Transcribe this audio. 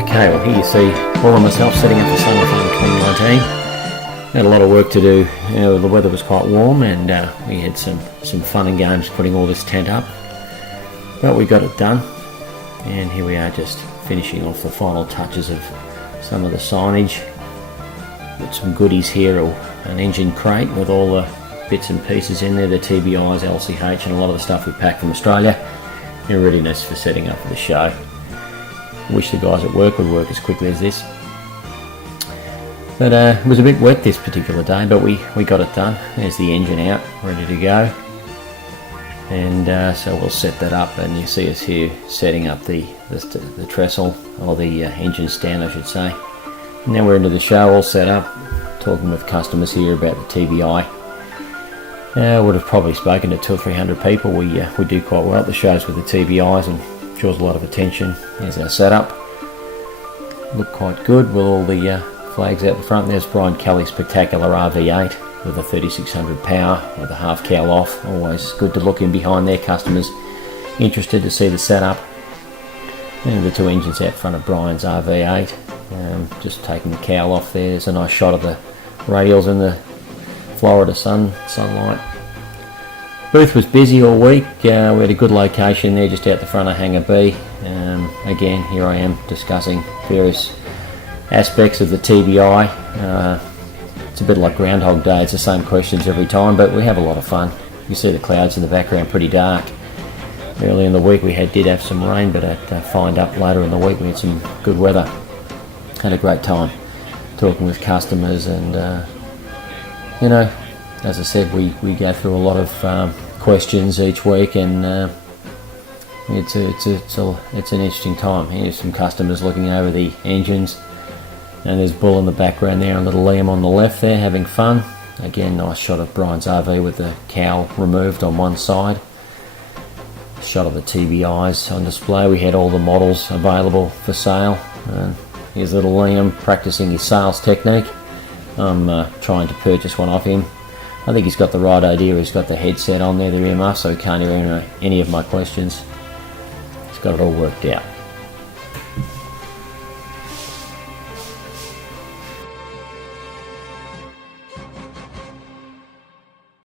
Okay, well here you see Paul and myself setting up the Sun Fun 2019. Had a lot of work to do. The weather was quite warm, and we had some fun and games putting all this tent up. But we got it done, and here we are just finishing off the final touches of some of the signage. Got some goodies here, an engine crate with all the bits and pieces in there, the TBIs, LCH, and a lot of the stuff we packed from Australia in readiness for setting up for the show. I wish the guys at work would work as quickly as this. But it was a bit wet this particular day, but we got it done. There's the engine out, ready to go. And so we'll set that up, and you see us here setting up the trestle, or the engine stand I should say. And now we're into the show, all set up, talking with customers here about the TBI. I would have probably spoken to 200 or 300 people. We do quite well at the shows with the TBIs, and draws a lot of attention. There's our setup. Look quite good with all the flags out the front. There's Brian Kelly's spectacular RV8 with a 3600 power with a half cowl off. Always good to look in behind there. Customers interested to see the setup. And the two engines out front of Brian's RV8. Just taking the cowl off there. There's a nice shot of the radials in the Florida sunlight. Booth was busy all week. We had a good location there just out the front of Hangar B. Again, here I am discussing various aspects of the TBI. It's a bit like Groundhog Day. It's the same questions every time, but we have a lot of fun. You see the clouds in the background pretty dark. Early in the week we did have some rain, but it fined up later in the week. We had some good weather. Had a great time talking with customers, and as I said, we go through a lot of questions each week, and it's an interesting time. Here's some customers looking over the engines, and there's Bull in the background there and little Liam on the left there having fun. Again, nice shot of Brian's RV with the cowl removed on one side. Shot of the TBIs on display. We had all the models available for sale. Here's little Liam practicing his sales technique. I'm trying to purchase one off him. I think he's got the right idea. He's got the headset on there, the earmuff, so he can't hear any of my questions. He's got it all worked out.